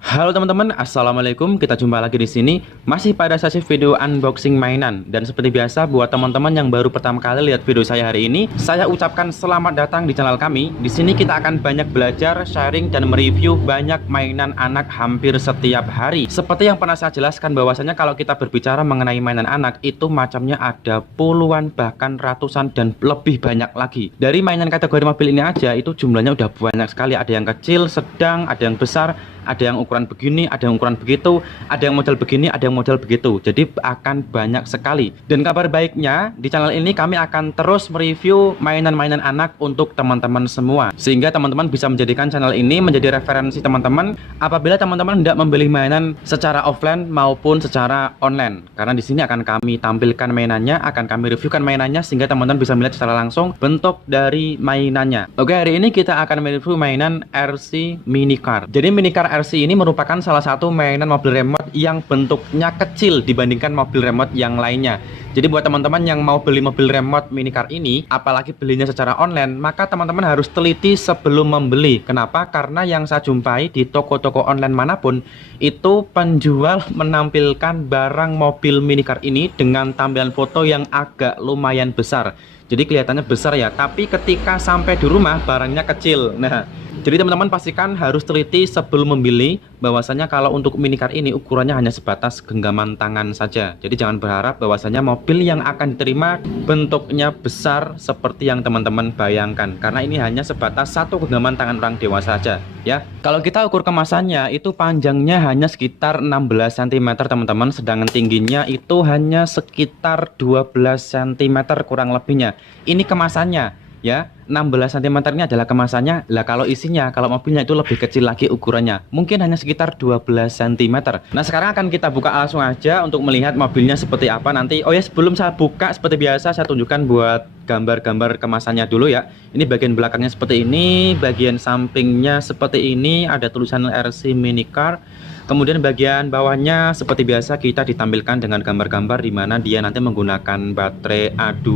Halo teman-teman, assalamualaikum. Kita jumpa lagi di sini, masih pada sesi video unboxing mainan. Dan seperti biasa, buat teman-teman yang baru pertama kali lihat video saya hari ini, saya ucapkan selamat datang di channel kami. Di sini kita akan banyak belajar, sharing, dan mereview banyak mainan anak hampir setiap hari. Seperti yang pernah saya jelaskan bahwasanya kalau kita berbicara mengenai mainan anak, itu macamnya ada puluhan, bahkan ratusan, dan lebih banyak lagi. Dari mainan kategori mobil ini aja, itu jumlahnya udah banyak sekali. Ada yang kecil, sedang, ada yang besar, ada yang ukuran begini, ada yang ukuran begitu, ada yang model begini, ada yang model begitu. Jadi akan banyak sekali. Dan kabar baiknya, di channel ini kami akan terus mereview mainan-mainan anak untuk teman-teman semua. Sehingga teman-teman bisa menjadikan channel ini menjadi referensi teman-teman apabila teman-teman tidak membeli mainan secara offline maupun secara online. Karena di sini akan kami tampilkan mainannya, akan kami reviewkan mainannya sehingga teman-teman bisa melihat secara langsung bentuk dari mainannya. Oke, hari ini kita akan mereview mainan RC Minicar. Jadi Minicar RC ini merupakan salah satu mainan mobil remote yang bentuknya kecil dibandingkan mobil remote yang lainnya. Jadi buat teman-teman yang mau beli mobil remote Minicar ini, apalagi belinya secara online, maka teman-teman harus teliti sebelum membeli. Kenapa? Karena yang saya jumpai di toko-toko online manapun, itu penjual menampilkan barang mobil Minicar ini dengan tampilan foto yang agak lumayan besar. Jadi kelihatannya besar ya, tapi ketika sampai di rumah barangnya kecil. Nah, jadi teman-teman pastikan harus teliti sebelum membeli bahwasanya kalau untuk Minicar ini ukurannya hanya sebatas genggaman tangan saja. Jadi jangan berharap bahwasanya mobil yang akan diterima bentuknya besar seperti yang teman-teman bayangkan, karena ini hanya sebatas satu genggaman tangan orang dewasa saja ya. Kalau kita ukur kemasannya itu panjangnya hanya sekitar 16 cm teman-teman, sedangkan tingginya itu hanya sekitar 12 cm kurang lebihnya. Ini kemasannya ya, 16 cm ini adalah kemasannya. Lah kalau isinya, kalau mobilnya itu lebih kecil lagi ukurannya, mungkin hanya sekitar 12 cm. Nah sekarang akan kita buka langsung aja untuk melihat mobilnya seperti apa nanti. Oh ya, sebelum saya buka seperti biasa saya tunjukkan buat gambar-gambar kemasannya dulu ya. Ini bagian belakangnya seperti ini, bagian sampingnya seperti ini, ada tulisan RC Minicar. Kemudian bagian bawahnya seperti biasa kita ditampilkan dengan gambar-gambar di mana dia nanti menggunakan baterai A2,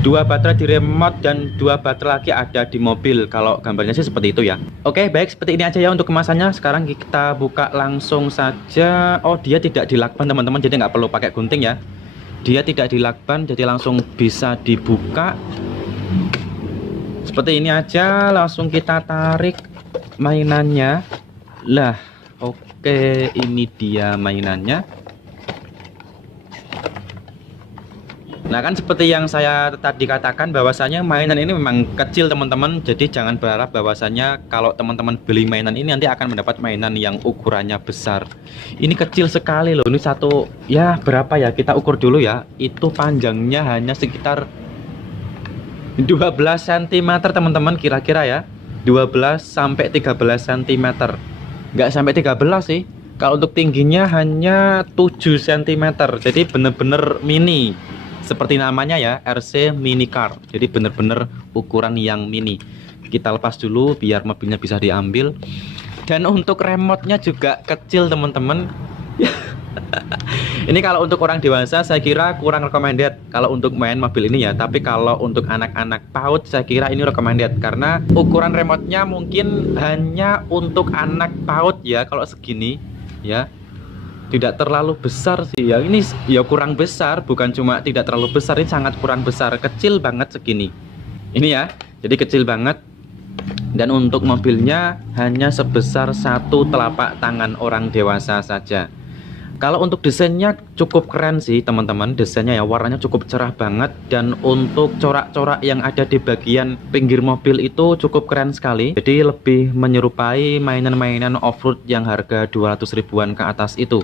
dua baterai di remote, dan dua baterai lagi ada di mobil. Kalau gambarnya sih seperti itu ya. Oke, baik, seperti ini aja ya untuk kemasannya. Sekarang kita buka langsung saja. Oh, dia tidak dilakban teman-teman, jadi nggak perlu pakai gunting ya. Dia tidak dilakban, jadi langsung bisa dibuka seperti ini aja. Langsung kita tarik mainannya. Lah, oke, ini dia mainannya. Nah kan seperti yang saya tadi katakan bahwasanya mainan ini memang kecil teman-teman. Jadi jangan berharap bahwasanya kalau teman-teman beli mainan ini nanti akan mendapat mainan yang ukurannya besar. Ini kecil sekali loh. Ini satu, ya berapa ya, kita ukur dulu ya. Itu panjangnya hanya sekitar 12 cm teman-teman, kira-kira ya 12 sampai 13 cm. Nggak sampai 13 sih. Kalau untuk tingginya hanya 7 cm. Jadi bener-bener mini, seperti namanya ya, RC Minicar. Jadi bener-bener ukuran yang mini. Kita lepas dulu biar mobilnya bisa diambil. Dan untuk remote-nya juga kecil teman-teman. Ini kalau untuk orang dewasa saya kira kurang recommended kalau untuk main mobil ini ya. Tapi kalau untuk anak-anak PAUD saya kira ini recommended, karena ukuran remote-nya mungkin hanya untuk anak PAUD ya. Kalau segini ya, tidak terlalu besar sih ya. Ini ya kurang besar, bukan cuma tidak terlalu besar, ini sangat kurang besar, kecil banget segini. Ini ya, jadi kecil banget. Dan untuk mobilnya hanya sebesar satu telapak tangan orang dewasa saja. Kalau untuk desainnya cukup keren sih teman-teman. Desainnya ya, warnanya cukup cerah banget. Dan untuk corak-corak yang ada di bagian pinggir mobil itu cukup keren sekali. Jadi lebih menyerupai mainan-mainan off-road yang harga 200 ribuan ke atas itu.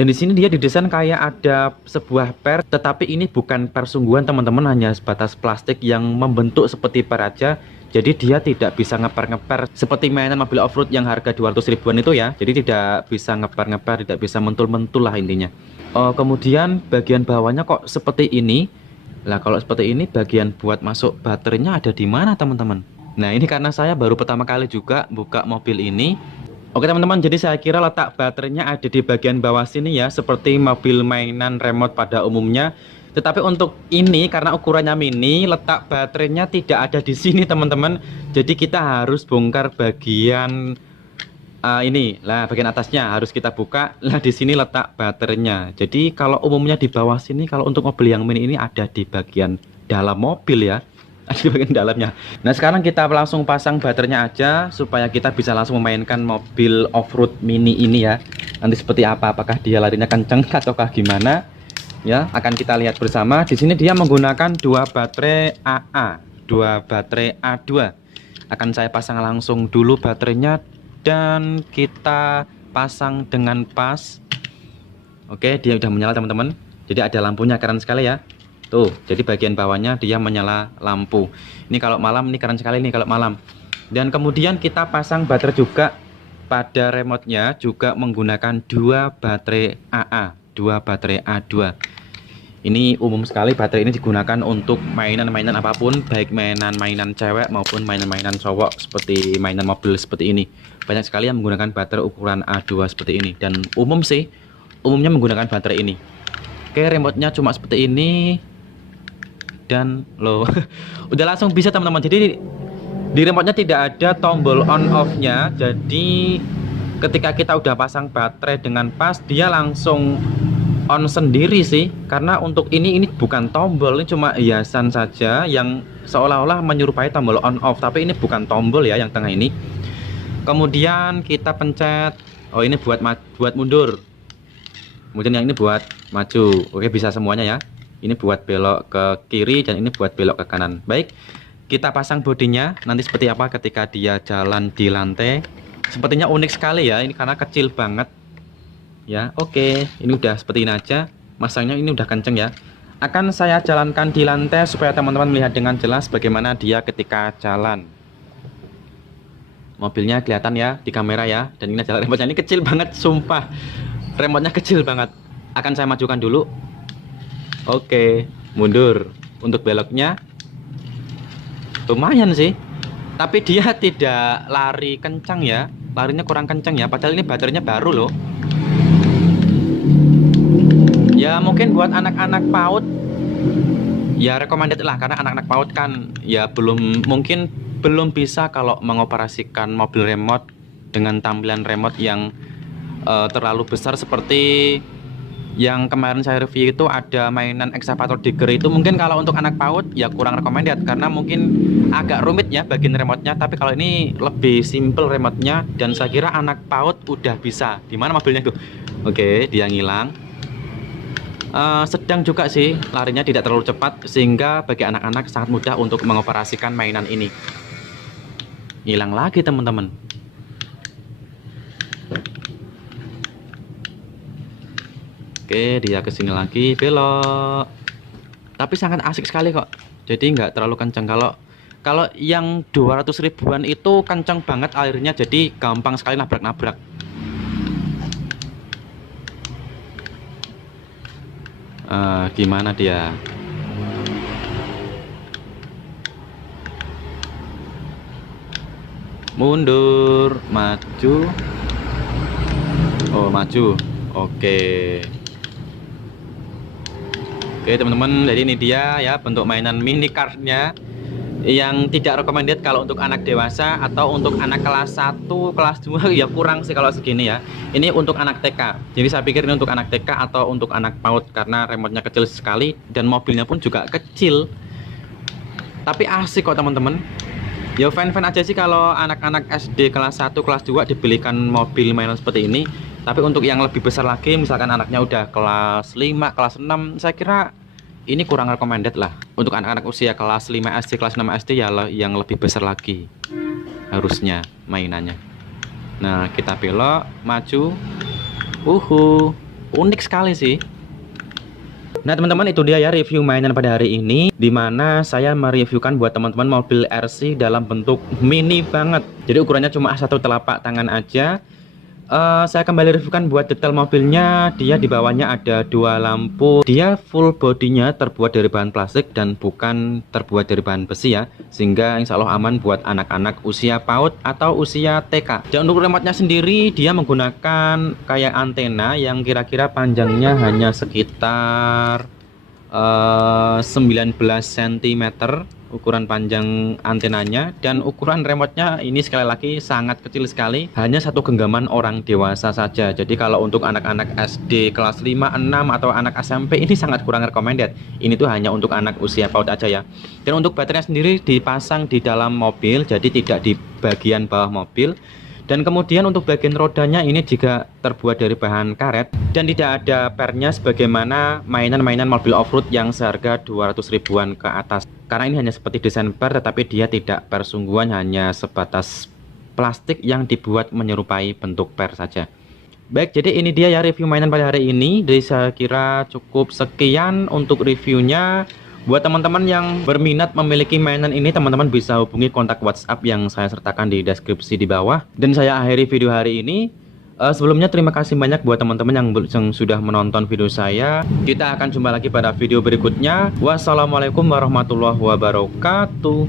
Dan di sini dia didesain kayak ada sebuah per, tetapi ini bukan per sungguhan teman-teman, hanya sebatas plastik yang membentuk seperti per aja. Jadi dia tidak bisa ngeper-ngeper seperti mainan mobil off-road yang harga 200 ribuan itu ya. Jadi tidak bisa ngeper-ngeper, tidak bisa mentul-mentul lah intinya. Oh, kemudian bagian bawahnya kok seperti ini. Lah kalau seperti ini bagian buat masuk baterainya ada di mana teman-teman? Nah ini karena saya baru pertama kali juga buka mobil ini. Oke teman-teman, jadi saya kira letak baterainya ada di bagian bawah sini ya, seperti mobil mainan remote pada umumnya. Tetapi untuk ini karena ukurannya mini, letak baterainya tidak ada di sini teman-teman. Jadi kita harus bongkar bagian Ini lah bagian atasnya harus kita buka. Lah di sini letak baterainya. Jadi kalau umumnya di bawah sini, kalau untuk mobil yang mini ini ada di bagian dalam mobil ya, ada di bagian dalamnya. Nah sekarang kita langsung pasang baterainya aja supaya kita bisa langsung memainkan mobil off-road mini ini ya. Nanti seperti apa? Apakah dia larinya kenceng ataukah gimana? Ya akan kita lihat bersama. Di sini dia menggunakan dua baterai AA, dua baterai A2. Akan saya pasang langsung dulu baterainya. Dan kita pasang dengan pas. Oke, dia udah menyala teman-teman. Jadi ada lampunya, keren sekali ya. Tuh, jadi bagian bawahnya dia menyala lampu. Ini kalau malam, ini keren sekali nih kalau malam. Dan kemudian kita pasang baterai juga pada remote-nya, juga menggunakan dua baterai AA, dua baterai A2. Ini umum sekali baterai ini digunakan untuk mainan-mainan apapun, baik mainan-mainan cewek maupun mainan-mainan cowok, seperti mainan mobil seperti ini. Banyak sekali yang menggunakan baterai ukuran A2 seperti ini, dan umumnya menggunakan baterai ini. Oke, remote-nya cuma seperti ini. Dan loh, udah langsung bisa teman-teman. Jadi di remote-nya tidak ada tombol on off-nya. Jadi ketika kita udah pasang baterai dengan pas, dia langsung on sendiri sih. Karena untuk ini bukan tombol, ini cuma hiasan saja yang seolah-olah menyerupai tombol on off, tapi ini bukan tombol ya yang tengah ini. Kemudian kita pencet, oh ini buat mundur, kemudian yang ini buat maju. Oke, bisa semuanya ya. Ini buat belok ke kiri dan ini buat belok ke kanan. Baik, kita pasang bodinya. Nanti seperti apa ketika dia jalan di lantai. Sepertinya unik sekali ya, ini karena kecil banget ya. Oke, ini udah seperti ini aja. Masangnya ini udah kenceng ya. Akan saya jalankan di lantai supaya teman-teman melihat dengan jelas bagaimana dia ketika jalan. Mobilnya kelihatan ya di kamera ya. Dan ini jalan remote-nya, ini kecil banget sumpah. Remote-nya kecil banget. Akan saya majukan dulu. Oke, mundur. Untuk beloknya lumayan sih, tapi dia tidak lari kencang ya. Larinya kurang kencang ya, padahal ini baterainya baru loh. Ya mungkin buat anak-anak PAUD ya recommended lah, karena anak-anak PAUD kan ya mungkin belum bisa kalau mengoperasikan mobil remote dengan tampilan remote yang terlalu besar seperti yang kemarin saya review. Itu ada mainan Excavator Digger. Itu mungkin kalau untuk anak PAUD ya kurang recommended, karena mungkin agak rumit ya bagian remote-nya. Tapi kalau ini lebih simple remote-nya, dan saya kira anak PAUD udah bisa. Di mana mobilnya tuh? Oke, dia ngilang. Sedang juga sih, larinya tidak terlalu cepat, sehingga bagi anak-anak sangat mudah untuk mengoperasikan mainan ini. Hilang lagi teman-teman. Oke, dia kesini lagi, belok. Tapi sangat asik sekali kok. Jadi nggak terlalu kencang. Kalau yang 200 ribuan itu kencang banget airnya, jadi gampang sekali nabrak-nabrak. Gimana dia? Mundur, maju. Oh, maju. Oke. Oke teman-teman, jadi ini dia ya bentuk mainan mini car-nya yang tidak recommended kalau untuk anak dewasa atau untuk anak kelas 1, kelas 2 ya kurang sih kalau segini ya. Ini untuk anak TK. Jadi saya pikir ini untuk anak TK atau untuk anak PAUD, karena remote-nya kecil sekali dan mobilnya pun juga kecil. Tapi asik kok teman-teman. Ya fan-fan aja sih kalau anak-anak SD kelas 1, kelas 2 dibelikan mobil mainan seperti ini. Tapi untuk yang lebih besar lagi, misalkan anaknya udah kelas 5, kelas 6, saya kira ini kurang recommended lah. Untuk anak-anak usia kelas 5 SD, kelas 6 SD ya yang lebih besar lagi harusnya mainannya. Nah, kita belok, maju. Unik sekali sih. Nah teman-teman, itu dia ya review mainan pada hari ini, dimana saya mereviewkan buat teman-teman mobil RC dalam bentuk mini banget. Jadi ukurannya cuma satu telapak tangan aja. Saya kembali reviewkan buat detail mobilnya. Dia di bawahnya ada dua lampu. Dia full bodinya terbuat dari bahan plastik dan bukan terbuat dari bahan besi ya, sehingga insya Allah aman buat anak-anak usia PAUD atau usia TK. Dan untuk remote-nya sendiri dia menggunakan kayak antena yang kira-kira panjangnya hanya sekitar 19 cm ukuran panjang antenanya, dan ukuran remote-nya ini sekali lagi sangat kecil sekali, hanya satu genggaman orang dewasa saja. Jadi kalau untuk anak-anak SD kelas 5, 6 atau anak SMP ini sangat kurang recommended. Ini tuh hanya untuk anak usia PAUD aja ya. Dan untuk baterainya sendiri dipasang di dalam mobil, jadi tidak di bagian bawah mobil. Dan kemudian untuk bagian rodanya ini juga terbuat dari bahan karet dan tidak ada pernya sebagaimana mainan-mainan mobil off-road yang seharga 200 ribuan ke atas. Karena ini hanya seperti desain per, tetapi dia tidak per sungguhan, hanya sebatas plastik yang dibuat menyerupai bentuk per saja. Baik, jadi ini dia ya review mainan pada hari ini. Jadi saya kira cukup sekian untuk reviewnya. Buat teman-teman yang berminat memiliki mainan ini, teman-teman bisa hubungi kontak WhatsApp yang saya sertakan di deskripsi di bawah. Dan saya akhiri video hari ini. Sebelumnya terima kasih banyak buat teman-teman yang sudah menonton video saya. Kita akan jumpa lagi pada video berikutnya. Wassalamualaikum warahmatullahi wabarakatuh.